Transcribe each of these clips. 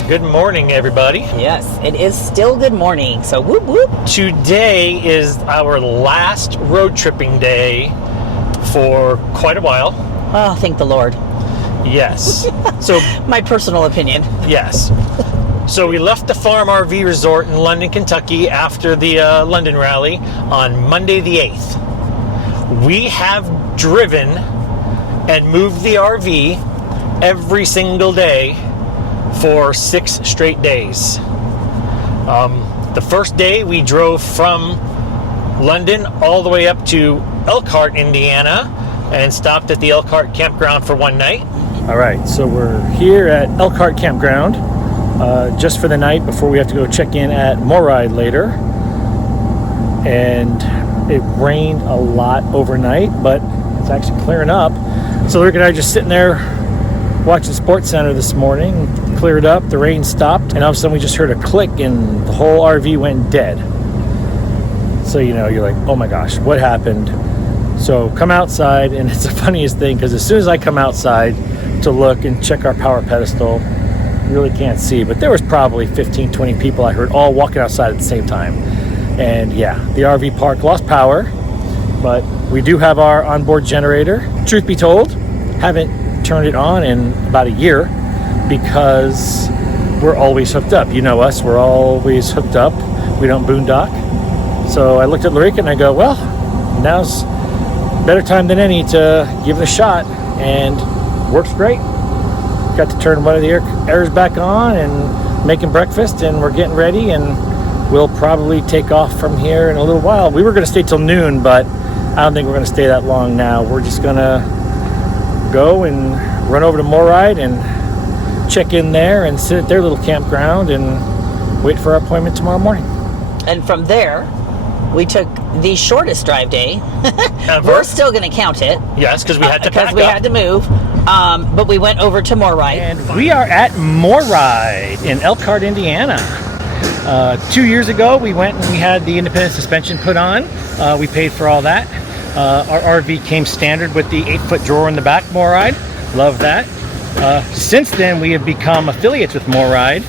right, good morning, everybody. Yes, it is still good morning, so whoop whoop. Today is our last road tripping day for quite a while. Oh, thank the Lord. Yes. So, my personal opinion. yes. So we left the Farm RV Resort in London, Kentucky after the London rally on Monday the 8th. We have driven and moved the RV every single day for 6 straight days. The first day we drove from London all the way up to Elkhart, Indiana, and stopped at the Elkhart campground for one night. All right, so we're here at Elkhart campground just for the night before we have to go check in at Moride later. And it rained a lot overnight, but it's actually clearing up. So Rick and I are just sitting there watching Sports Center this morning. Cleared up, the rain stopped, and all of a sudden we just heard a click and the whole RV went dead. So you're like, oh my gosh, what happened? So come outside, and it's the funniest thing because as soon as I come outside to look and check our power pedestal, you really can't see, but there was probably 15-20 people I heard all walking outside at the same time. And yeah, the RV park lost power, but we do have our onboard generator. Truth be told, haven't turned it on in about a year because we're always hooked up. You know us, we're always hooked up. We don't boondock. So I looked at Larika and I go, well, now's better time than any to give it a shot, and works great. Got to turn one of the airs back on and making breakfast, and we're getting ready, and we'll probably take off from here in a little while. We were going to stay till noon, but I don't think we're going to stay that long now. We're just going to go and run over to Moride and check in there and sit at their little campground and wait for our appointment tomorrow morning. And from there, we took the shortest drive day. We're still going to count it. Yes, because we had to pack because we had to move. But we went over to Moride. And we are at Moride in Elkhart, Indiana. 2 years ago, we went and we had the independent suspension put on. We paid for all that. Our RV came standard with the 8-foot drawer in the back, Moride. Love that. Since then, we have become affiliates with Moride.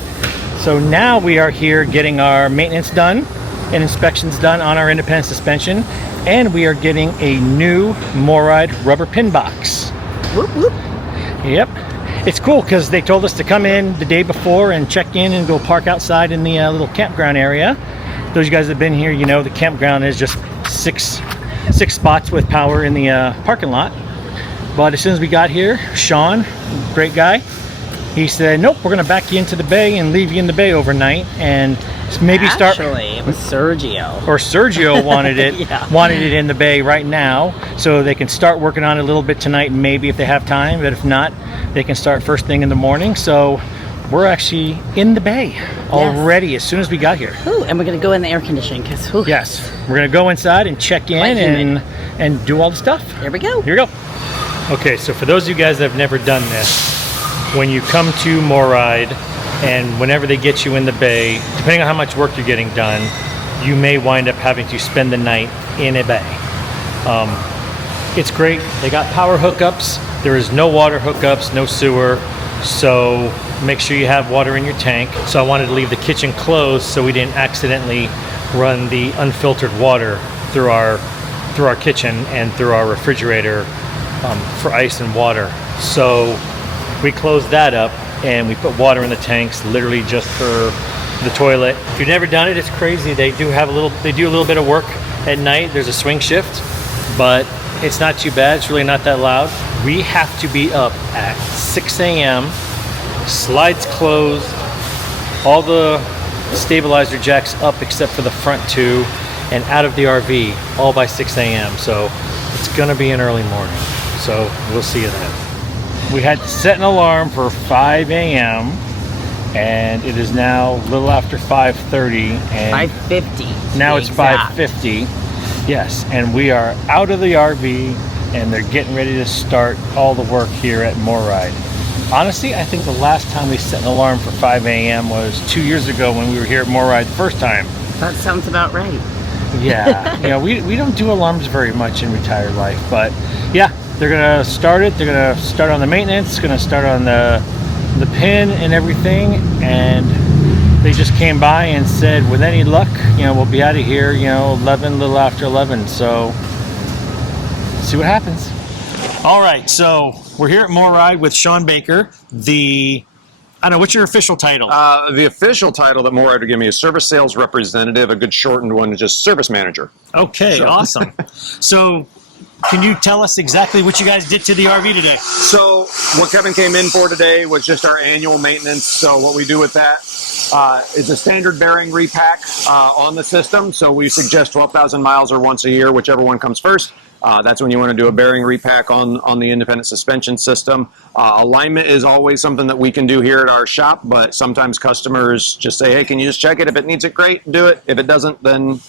So now we are here getting our maintenance done and inspections done on our independent suspension. And we are getting a new Moride rubber pin box. Whoop, whoop. Yep. It's cool because they told us to come in the day before and check in and go park outside in the little campground area. Those of you guys that have been here, the campground is just six spots with power in the parking lot. But as soon as we got here, Sean, great guy, he said, nope, we're going to back you into the bay and leave you in the bay overnight and maybe start. Actually, it was Sergio. Or Sergio wanted it, Yeah. wanted it in the bay right now, so they can start working on it a little bit tonight, maybe if they have time. But if not, they can start first thing in the morning. So we're actually in the bay already as soon as we got here. Ooh, and we're going to go in the air conditioning because. Yes, we're going to go inside and check in and do all the stuff. Here we go. Here we go. Okay, so for those of you guys that have never done this, when you come to Moride and whenever they get you in the bay, depending on how much work you're getting done, you may wind up having to spend the night in a bay. It's great. They got power hookups. There is no water hookups, no sewer. So make sure you have water in your tank. So I wanted to leave the kitchen closed so we didn't accidentally run the unfiltered water through our kitchen and through our refrigerator for ice and water. So we closed that up and we put water in the tanks literally just for the toilet. If you've never done it, it's crazy. They do a little bit of work at night. There's a swing shift, but it's not too bad. It's really not that loud. We have to be up at 6 a.m. Slides closed, all the stabilizer jacks up except for the front two, and out of the RV all by 6 a.m. So it's gonna be an early morning. So we'll see you then. We had to set an alarm for 5 a.m. and it is now a little after 5:30 and 5:50. now it's 5:50. Yes, and we are out of the RV and they're getting ready to start all the work here at Moride. Honestly, I think the last time we set an alarm for 5 a.m. was 2 years ago when we were here at Moride the first time. That sounds about right. Yeah, we don't do alarms very much in retired life, but yeah, they're gonna start it. They're gonna start on the maintenance. Gonna start on the the pin and everything, and they just came by and said, with any luck, we'll be out of here, 11, a little after 11. So, see what happens. All right, so we're here at MoRide with Sean Baker, I don't know, what's your official title? The official title that MoRide would give me is Service Sales Representative. A good shortened one is just Service Manager. Okay, so. Awesome. So, can you tell us exactly what you guys did to the RV today? So, what Kevin came in for today was just our annual maintenance. So, what we do with that is a standard bearing repack on the system. So, we suggest 12,000 miles or once a year, whichever one comes first. That's when you want to do a bearing repack on the independent suspension system. Alignment is always something that we can do here at our shop, but sometimes customers just say, hey, can you just check it? If it needs it, great, do it. If it doesn't, then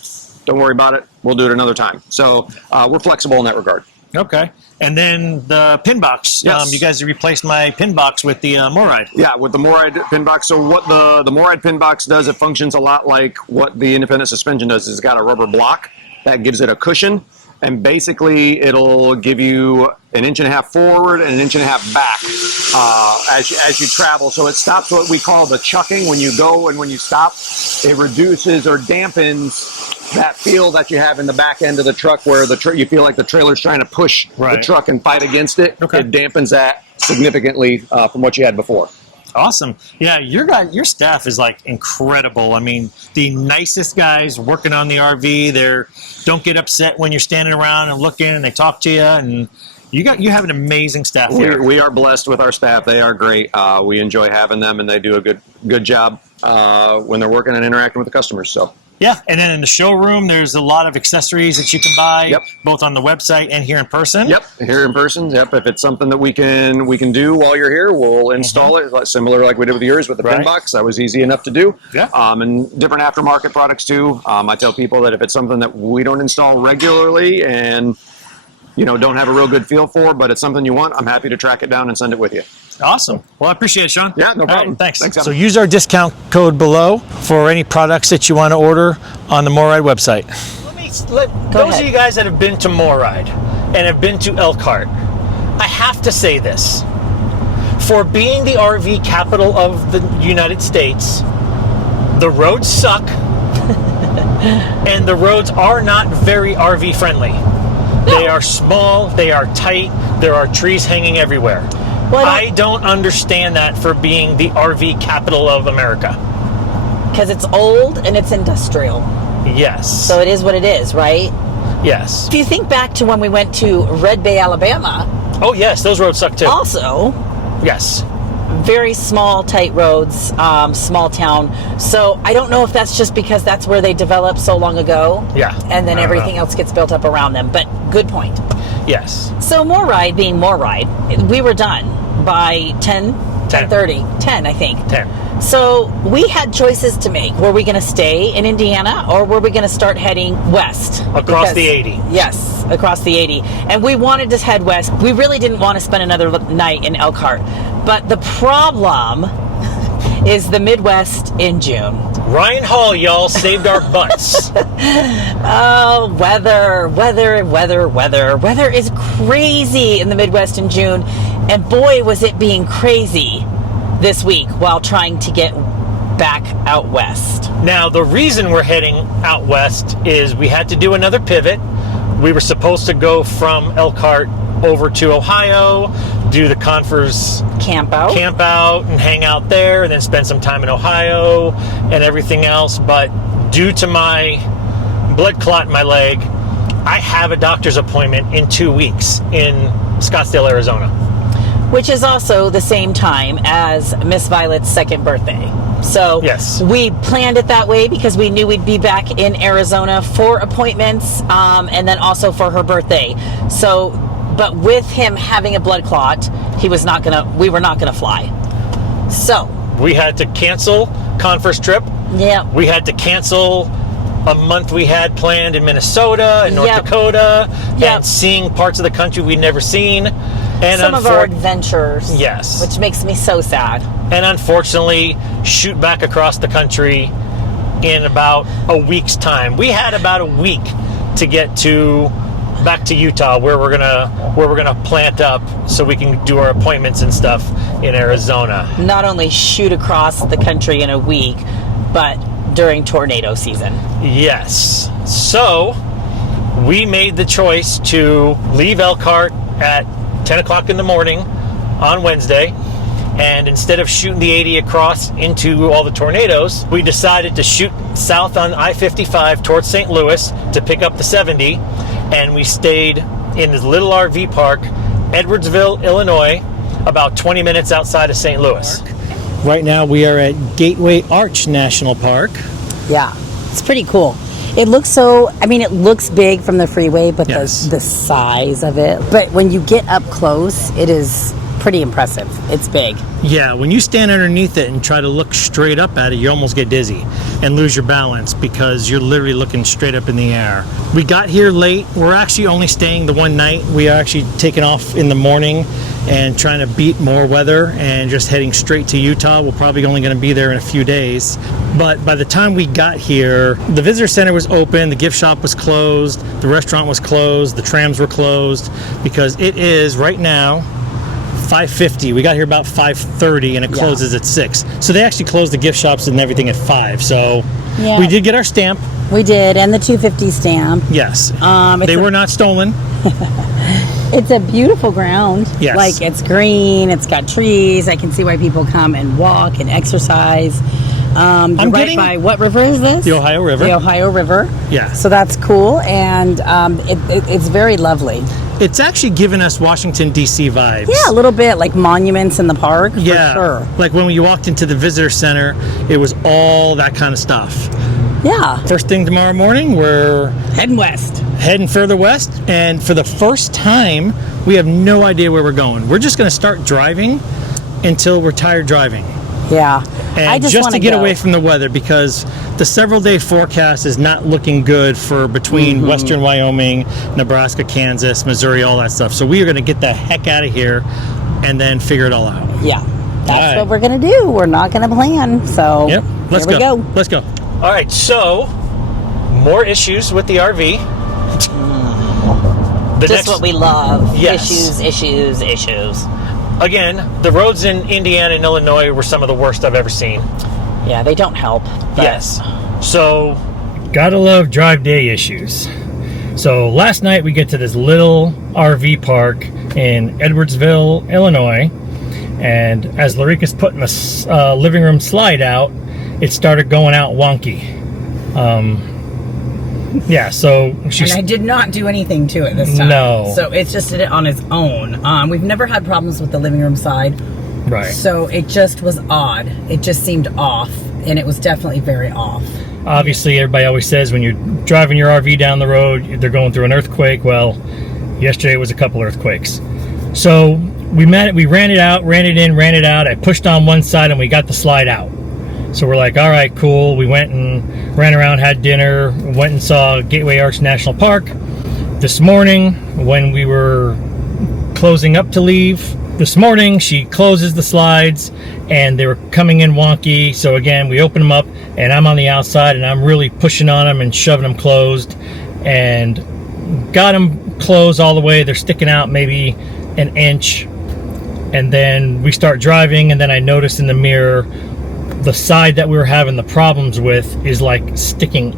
don't worry about it. We'll do it another time. So we're flexible in that regard. Okay. And then the pin box. Yes. You guys replaced my pin box with the MoRide. Yeah, with the MoRide pin box. So what the MoRide pin box does, it functions a lot like what the independent suspension does. It's got a rubber block that gives it a cushion. And basically, it'll give you 1.5 inches forward and 1.5 inches back as you travel. So it stops what we call the chucking when you go and when you stop. It reduces or dampens that feel that you have in the back end of the truck where you feel like the trailer's trying to push the truck and fight against it. Okay. It dampens that significantly from what you had before. Awesome. Yeah, your staff is like incredible. I mean, the nicest guys working on the RV. They don't get upset when you're standing around and looking, and they talk to you. And you have an amazing staff here. We are blessed with our staff. They are great. We enjoy having them, and they do a good job when they're working and interacting with the customers. So. Yeah, and then in the showroom, there's a lot of accessories that you can buy, both on the website and here in person. Yep, here in person. Yep, if it's something that we can do while you're here, we'll install it. Similar like we did with yours with the pin box. That was easy enough to do. Yeah. And different aftermarket products too. I tell people that if it's something that we don't install regularly and don't have a real good feel for, but it's something you want, I'm happy to track it down and send it with you. Awesome. Well, I appreciate it, Sean. Yeah, no problem. Right, thanks. Thanks, so use our discount code below for any products that you want to order on the MoRide website. Those of you guys that have been to MoRide and have been to Elkhart, I have to say this. For being the RV capital of the United States, the roads suck and the roads are not very RV friendly. No. They are small, they are tight, there are trees hanging everywhere. Well, I don't understand that for being the RV capital of America. Because it's old and it's industrial. Yes. So it is what it is, right? Yes. If you think back to when we went to Red Bay, Alabama. Oh, yes, those roads suck too. Also. Yes. Very small, tight roads, small town. So I don't know if that's just because that's where they developed so long ago. Yeah. And then everything else gets built up around them. But good point. Yes. So MoRide being MoRide, we were done by 10:30, 10, I think. 10. So we had choices to make. Were we going to stay in Indiana or were we going to start heading west? Across the 80. Yes, across the 80. And we wanted to head west. We really didn't want to spend another night in Elkhart. But the problem is the Midwest in June. Ryan Hall, y'all, saved our butts. Oh, weather. Weather is crazy in the Midwest in June. And boy, was it being crazy this week while trying to get back out west. Now, the reason we're heading out west is we had to do another pivot. We were supposed to go from Elkhart over to Ohio, do the Confers camp out and hang out there, and then spend some time in Ohio and everything else. But due to my blood clot in my leg, I have a doctor's appointment in 2 weeks in Scottsdale, Arizona. Which is also the same time as Miss Violet's second birthday. So yes, we planned it that way because we knew we'd be back in Arizona for appointments and then also for her birthday. So, but with him having a blood clot, we were not gonna fly. So we had to cancel Conference trip. Yeah. We had to cancel a month we had planned in Minnesota and North Dakota and seeing parts of the country we'd never seen. And some of our adventures. Yes. Which makes me so sad. And unfortunately, shoot back across the country in about a week's time. We had about a week to get to back to Utah, where we're gonna plant up so we can do our appointments and stuff in Arizona. Not only shoot across the country in a week, but during tornado season. Yes. So we made the choice to leave Elkhart at 10 o'clock in the morning on Wednesday, and instead of shooting the 80 across into all the tornadoes, we decided to shoot south on I-55 towards St. Louis to pick up the 70, and we stayed in this little RV park, Edwardsville, Illinois, about 20 minutes outside of St. Louis. Right now we are at Gateway Arch National Park. Yeah, it's pretty cool. It looks it looks big from the freeway, but Yes. the size of it. But when you get up close, it is pretty impressive. It's big. Yeah, when you stand underneath it and try to look straight up at it, you almost get dizzy and lose your balance because you're literally looking straight up in the air. We got here late. We're actually only staying the one night. We are actually taking off in the morning and trying to beat more weather and just heading straight to Utah. We're probably only going to be there in a few days. But by the time we got here, the visitor center was open, the gift shop was closed, the restaurant was closed, the trams were closed, because it is right now 5:50. We got here about 5:30 and it closes at 6. So they actually closed the gift shops and everything at 5. So we did get our stamp. We did, and the 250 stamp. Yes. They were not stolen. It's a beautiful ground. Yes. Like, it's green, it's got trees. I can see why people come and walk and exercise. You're right by, what river is this? The Ohio River. The Ohio River. Yeah. So that's cool, and it's very lovely. It's actually given us Washington, D.C. vibes. Yeah, a little bit, like monuments in the park, Yeah. for sure. Like when you walked into the visitor center, it was all that kind of stuff. Yeah. First thing tomorrow morning, we're Heading west. heading further west, and for the first time, we have no idea where we're going. We're just going to start driving until we're tired driving. Yeah. And I just to get go. away from the weather, because the several-day forecast is not looking good for between western Wyoming, Nebraska, Kansas, Missouri, all that stuff. So we are going to get the heck out of here and then figure it all out. Yeah. That's All right. what we're going to do. We're not going to plan. So Yep. Let's here we go. Let's go. All right. So more issues with the RV. Just what we love. Yes. Issues. Again, the roads in Indiana and Illinois were some of the worst I've ever seen. Yeah, they don't help. but- Yes. So, gotta love drive day issues. So last night we get to this little RV park in Edwardsville, Illinois, and as Larika's putting the living room slide out, it started going out wonky. Yeah, so she's... And I did not do anything to it this time. No. So it's just did it on its own. We've never had problems with the living room side. Right. So it just was odd. It just seemed off. And it was definitely very off. Obviously, everybody always says when you're driving your RV down the road, they're going through an earthquake. Well, yesterday was a couple earthquakes. So we ran it out, ran it in, ran it out. I pushed on one side and we got the slide out. So we're like, all right, cool. We went and ran around, had dinner, went and saw Gateway Arch National Park. This morning, when we were closing up to leave, this morning she closes the slides and they were coming in wonky. So again, we open them up and I'm on the outside and I'm really pushing on them and shoving them closed, and got them closed all the way. They're sticking out maybe an inch. And then we start driving, and then I noticed in the mirror the side that we were having the problems with is like sticking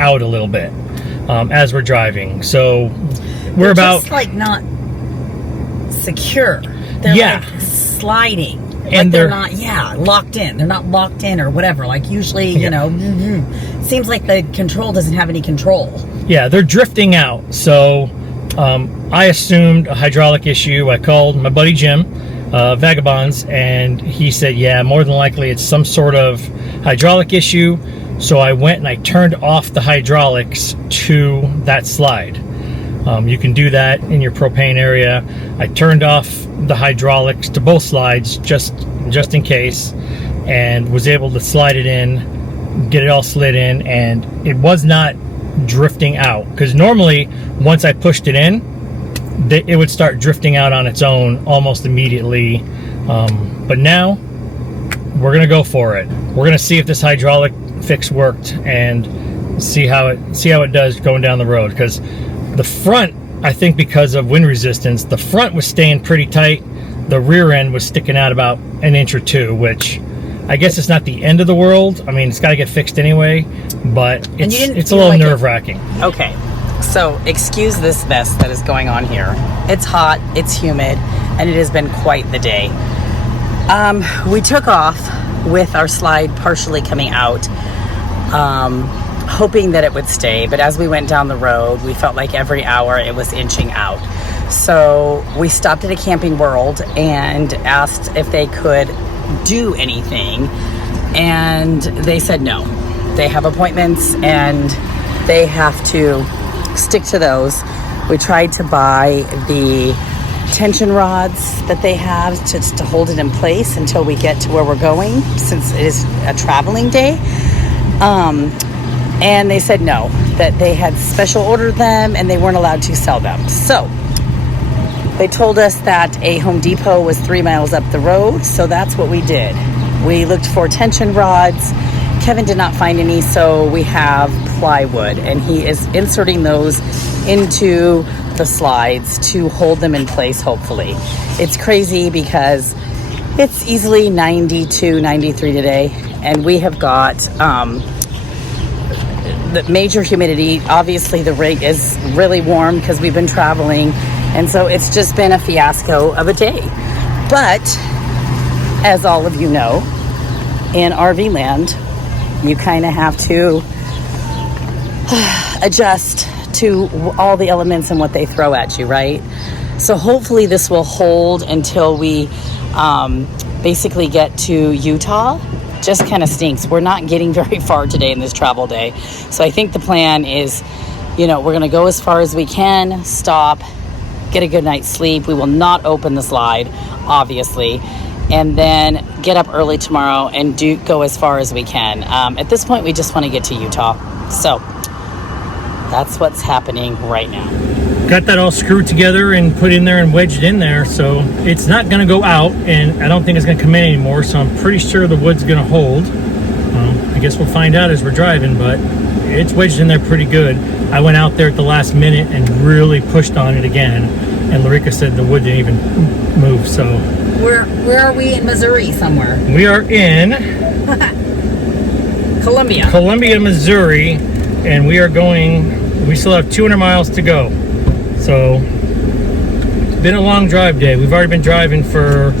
out a little bit as we're driving. So we're about just like not secure. They're like sliding. And Like they're they're not, locked in. They're not locked in or whatever. Like usually, seems like the control doesn't have any control. Yeah, they're drifting out. So I assumed a hydraulic issue. I called my buddy Jim, Vagabonds, and he said, yeah, more than likely it's some sort of hydraulic issue. So I went and I turned off the hydraulics to that slide. You can do that in your propane area. I turned off the hydraulics to both slides just in case, and was able to slide it in, get it all slid in, and it was not drifting out, because normally once I pushed it in, it would start drifting out on its own almost immediately. But now we're gonna go for it. We're gonna see if this hydraulic fix worked and see how it does going down the road, because The front, I think because of wind resistance, the front was staying pretty tight. The rear end was sticking out about an inch or two, which I guess it's not the end of the world. I mean, it's got to get fixed anyway, but it's a little nerve-wracking. Okay, so excuse this mess that is going on here. It's hot, it's humid, and it has been quite the day. We took off with our slide partially coming out, hoping that it would stay, but as we went down the road, we felt like every hour it was inching out. So we stopped at a Camping World and asked if they could do anything, and they said no. They have appointments and they have to stick to those. We tried to buy the tension rods that they have just to hold it in place until we get to where we're going, since it is a traveling day. And they said no, that they had special ordered them and they weren't allowed to sell them. So they told us that a Home Depot was 3 miles up the road, so that's what we did. We looked for tension rods. Kevin did not find any, so we have plywood, and he is inserting those into the slides to hold them in place, hopefully. It's crazy because it's easily 92, 93 today, and we have got the major humidity. Obviously, the rig is really warm because we've been traveling, and so it's just been a fiasco of a day. But as all of you know, in RV land, you kind of have to adjust to all the elements and what they throw at you, right? So hopefully this will hold until we basically get to Utah. Just kind of stinks. We're not getting very far today in this travel day. So I think the plan is, we're going to go as far as we can, stop, get a good night's sleep. We will not open the slide, obviously, and then get up early tomorrow and go as far as we can. At this point, we just want to get to Utah. So that's what's happening right now. Got that all screwed together and put in there and wedged in there, so it's not going to go out, and I don't think it's going to come in anymore, so I'm pretty sure the wood's going to hold. I guess we'll find out as we're driving, but it's wedged in there pretty good. I went out there at the last minute and really pushed on it again, and Larica said the wood didn't even move. So where are we? In Missouri somewhere? We are in Columbia, Missouri, and we still have 200 miles to go. So it's been a long drive day. We've already been driving for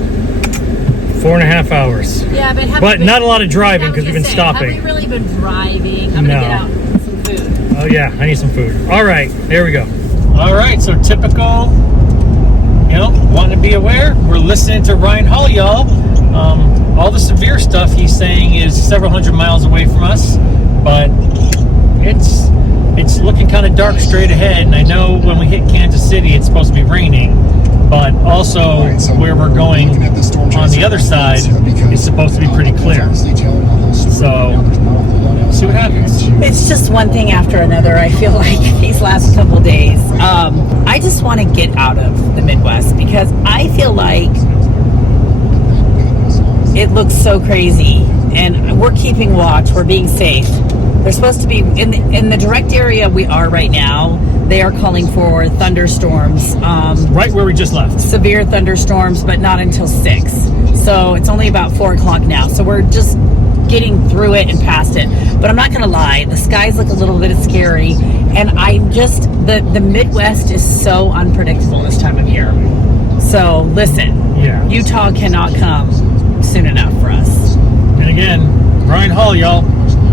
4.5 hours. Yeah, but not a lot of driving because we've been stopping. Have we really been driving? I'm gonna get out and get some food. Oh yeah, I need some food. All right, there we go. All right, so typical, wanting to be aware. We're listening to Ryan Hall, y'all. All the severe stuff he's saying is several hundred miles away from us, but it's looking kind of dark straight ahead. And I know when we hit Kansas City, it's supposed to be raining, but also where we're going on the other side is supposed to be pretty clear. So see what happens. It's just one thing after another. I feel like these last couple days, I just want to get out of the Midwest because I feel like it looks so crazy, and we're keeping watch. We're being safe. They're supposed to be in the direct area we are right now. They are calling for thunderstorms. Right where we just left. Severe thunderstorms, but not until 6. So it's only about 4 o'clock now. So we're just getting through it and past it. But I'm not going to lie, the skies look a little bit scary, and the Midwest is so unpredictable this time of year. So listen, Utah cannot come soon enough for us. And again, Ryan Hall, y'all.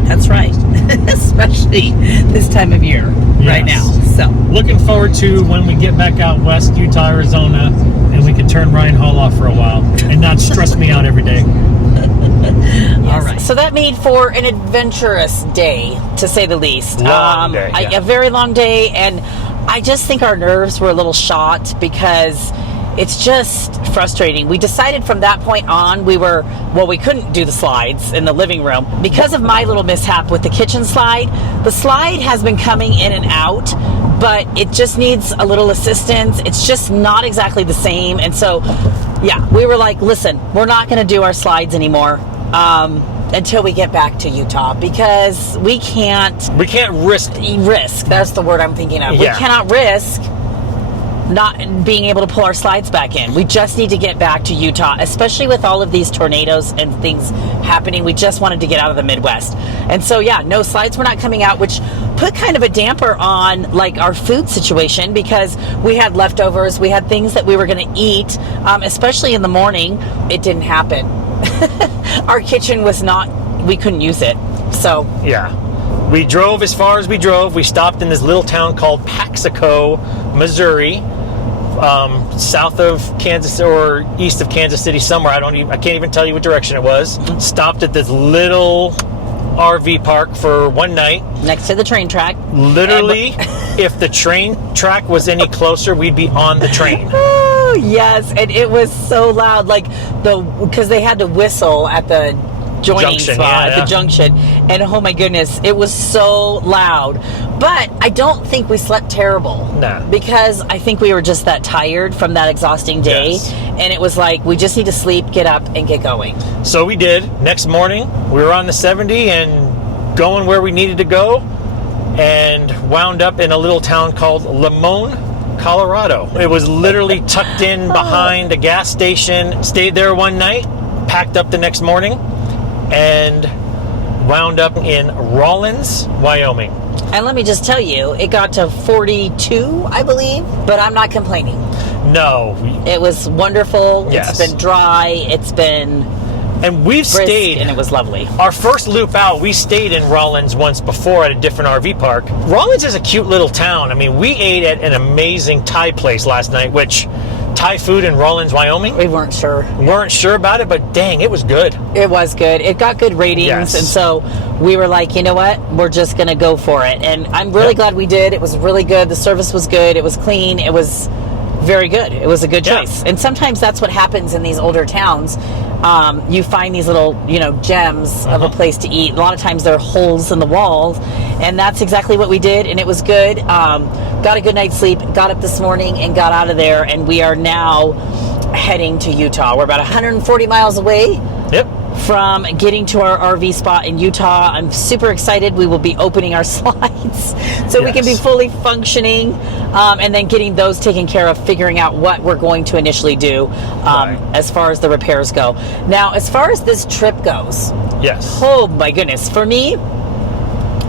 That's right. Especially this time of year right now. So looking forward to when we get back out west, Utah, Arizona, and we can turn Ryan Hall off for a while and not stress me out every day. All right. So that made for an adventurous day, to say the least. Long day, a very long day, and I just think our nerves were a little shot because it's just frustrating. We decided from that point on we couldn't do the slides in the living room because of my little mishap with the kitchen slide. The slide has been coming in and out, but it just needs a little assistance. It's just not exactly the same. And so, we were like, listen, we're not going to do our slides anymore. until we get back to Utah, because we can't risk. That's the word I'm thinking of. Yeah. We cannot risk not being able to pull our slides back in. We just need to get back to Utah, especially with all of these tornadoes and things happening. We just wanted to get out of the Midwest. And so, yeah, no slides were not coming out, which put kind of a damper on like our food situation, because we had leftovers. We had things that we were going to eat, especially in the morning. It didn't happen. Our kitchen was not, we couldn't use it. So, yeah. We drove as far as we drove. We stopped in this little town called Paxico, Missouri, south of Kansas or east of Kansas City somewhere. I can't even tell you what direction it was. Stopped at this little RV park for one night. Next to the train track. Literally, if the train track was any closer, we'd be on the train. Oh, yes. And it was so loud, like because they had to whistle at the joining junction, spot, at the junction. And oh my goodness, it was so loud. But I don't think we slept terrible. Nah. Because I think we were just that tired from that exhausting day. Yes. And it was like, we just need to sleep, get up, and get going. So we did. Next morning, we were on the 70 and going where we needed to go, and wound up in a little town called Limon, Colorado. It was literally tucked in behind a gas station. Stayed there one night, packed up the next morning, and wound up in Rawlins, Wyoming. And let me just tell you, it got to 42, I believe, but I'm not complaining. No. It was wonderful. Yes. It's been dry. It's been And we've brisk, stayed, and it was lovely. our first loop out, we stayed in Rawlins once before at a different RV park. Rawlins is a cute little town. I mean, we ate at an amazing Thai place last night, which Thai food in Rawlins, Wyoming. We weren't sure. Weren't sure about it, but dang, it was good. It was good. It got good ratings, Yes. and so we were like, you know what? We're just going to go for it. And I'm really glad we did. It was really good. The service was good. It was clean. It was very good. It was a good Yeah. choice. And sometimes that's what happens in these older towns. You find these little, gems of a place to eat. A lot of times there are holes in the walls, and that's exactly what we did, and it was good. Got a good night's sleep, got up this morning, and got out of there, and we are now heading to Utah. We're about 140 miles away Yep. from getting to our RV spot in Utah. I'm super excited. We will be opening our slides so we can be Yes. fully functioning, and then getting those taken care of, figuring out what we're going to initially do Right. as far as the repairs go. Now, as far as this trip goes, Yes. oh my goodness, for me,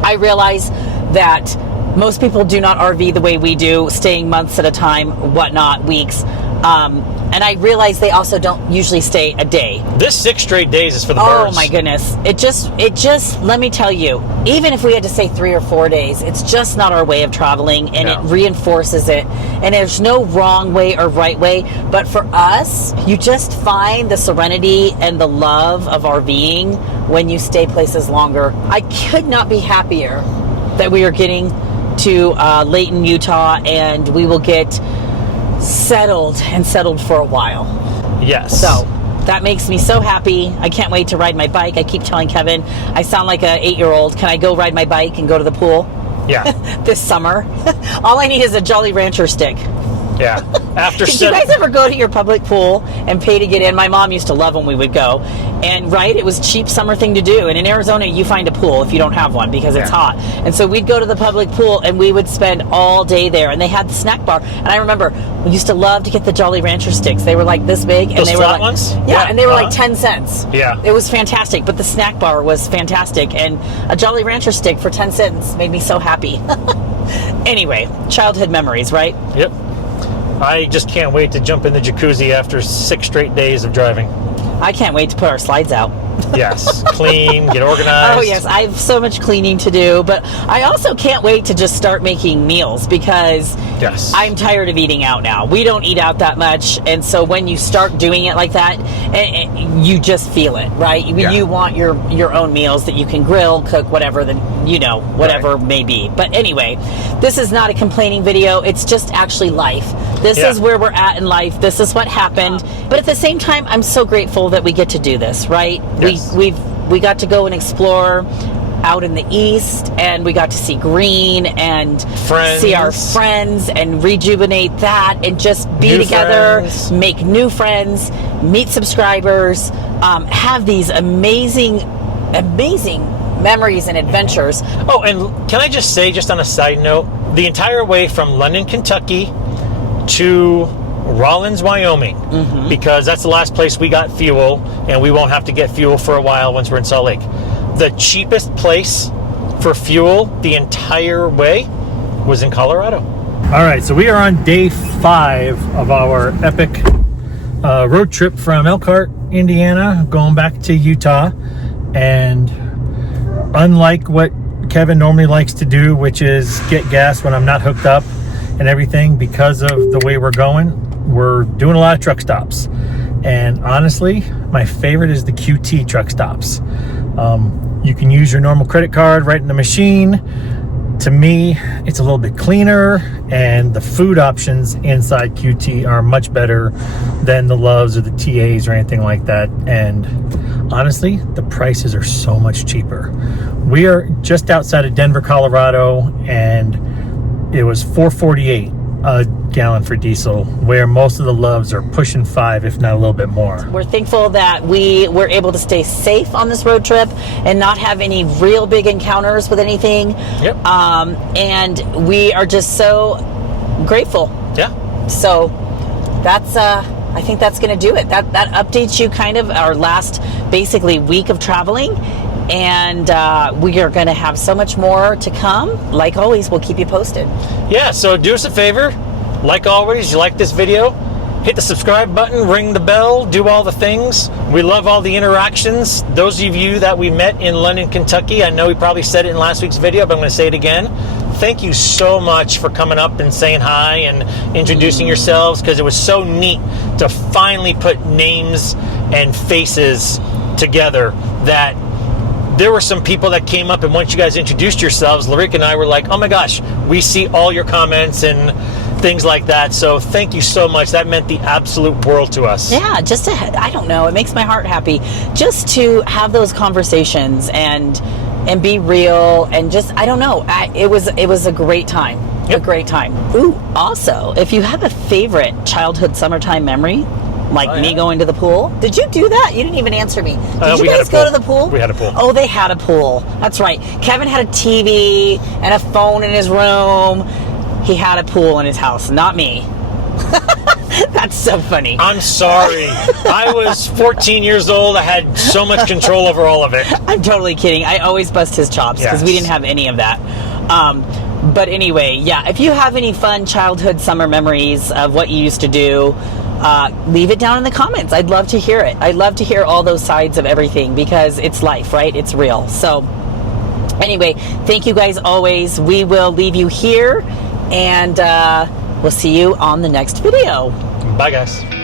I realize that most people do not RV the way we do, staying months at a time, whatnot, weeks. And I realize they also don't usually stay a day. This 6 straight days is for the Oh birds. my goodness. It just, let me tell you, even if we had to say 3 or 4 days, it's just not our way of traveling, and No. it reinforces it. And there's no wrong way or right way, but for us, you just find the serenity and the love of RVing when you stay places longer. I could not be happier that we are getting to Layton, Utah, and we will get settled for a while. Yes. So that makes me so happy. I can't wait to ride my bike. I keep telling Kevin, I sound like an 8-year-old. Can I go ride my bike and go to the pool Yeah. this summer? All I need is a Jolly Rancher stick. Yeah. After Did you guys ever go to your public pool and pay to get in? My mom used to love when we would go. And right, it was a cheap summer thing to do. And in Arizona, you find a pool if you don't have one because it's hot. And so we'd go to the public pool and we would spend all day there. And they had the snack bar. And I remember we used to love to get the Jolly Rancher sticks. They were like this big. And Those they were flat like, ones? Yeah, Yeah. and they were like 10 cents. Yeah. It was fantastic. But the snack bar was fantastic. And a Jolly Rancher stick for 10 cents made me so happy. Anyway, childhood memories, right? Yep. I just can't wait to jump in the jacuzzi after 6 straight days of driving. I can't wait to put our slides out. Yes. Clean, get organized. Oh, yes. I have so much cleaning to do, but I also can't wait to just start making meals because Yes. I'm tired of eating out now. We don't eat out that much, and so when you start doing it like that, you just feel it, right? Yeah. You want your own meals that you can grill, cook, whatever, whatever may be. But anyway, this is not a complaining video. It's just actually life. This is where we're at in life. This is what happened. But at the same time, I'm so grateful that we get to do this, right? Yes. We got to go and explore out in the east, and we got to see green and Friends. see our friends and rejuvenate that and just be New together, friends. make new friends, meet subscribers, have these amazing amazing memories and adventures. Oh, and can I just say, just on a side note, the entire way from London, Kentucky to Rawlins, Wyoming, because that's the last place we got fuel, and we won't have to get fuel for a while once we're in Salt Lake. The cheapest place for fuel the entire way was in Colorado. All right, so we are on day 5 of our epic road trip from Elkhart, Indiana, going back to Utah. And unlike what Kevin normally likes to do, which is get gas when I'm not hooked up and everything, because of the way we're going, we're doing a lot of truck stops. And honestly, my favorite is the QT truck stops. You can use your normal credit card right in the machine. To me, it's a little bit cleaner, and the food options inside QT are much better than the Loves or the TAs or anything like that. And honestly, the prices are so much cheaper. We are just outside of Denver, Colorado, and it was $4.48 a gallon for diesel, where most of the Loves are pushing $5, if not a little bit more. We're thankful that we were able to stay safe on this road trip and not have any real big encounters with anything. Yep. And we are just so grateful. Yeah. So that's I think that's going to do it. That updates you kind of our last basically week of traveling. And we are going to have so much more to come. Like always, we'll keep you posted. Yeah, so do us a favor. Like always, you like this video, hit the subscribe button, ring the bell, do all the things. We love all the interactions. Those of you that we met in London, Kentucky, I know we probably said it in last week's video, but I'm going to say it again. Thank you so much for coming up and saying hi and introducing yourselves, because it was so neat to finally put names and faces together. That there were some people that came up, and once you guys introduced yourselves, Larika and I were like, oh my gosh, we see all your comments and things like that. So thank you so much. That meant the absolute world to us. Yeah, just to, I don't know, it makes my heart happy just to have those conversations and be real, and just, I don't know, it was a great time. Yep. A great time. Ooh, also, if you have a favorite childhood summertime memory, like me going to the pool. Did you do that? You didn't even answer me. Did you guys go to the pool? We had a pool. Oh, they had a pool. That's right. Kevin had a TV and a phone in his room. He had a pool in his house, not me. That's so funny. I'm sorry. I was 14 years old. I had so much control over all of it. I'm totally kidding. I always bust his chops because we didn't have any of that. But anyway, yeah, if you have any fun childhood summer memories of what you used to do, leave it down in the comments. I'd love to hear it. I'd love to hear all those sides of everything, because it's life, right? It's real. So anyway, thank you guys always. We will leave you here, and we'll see you on the next video. Bye, guys.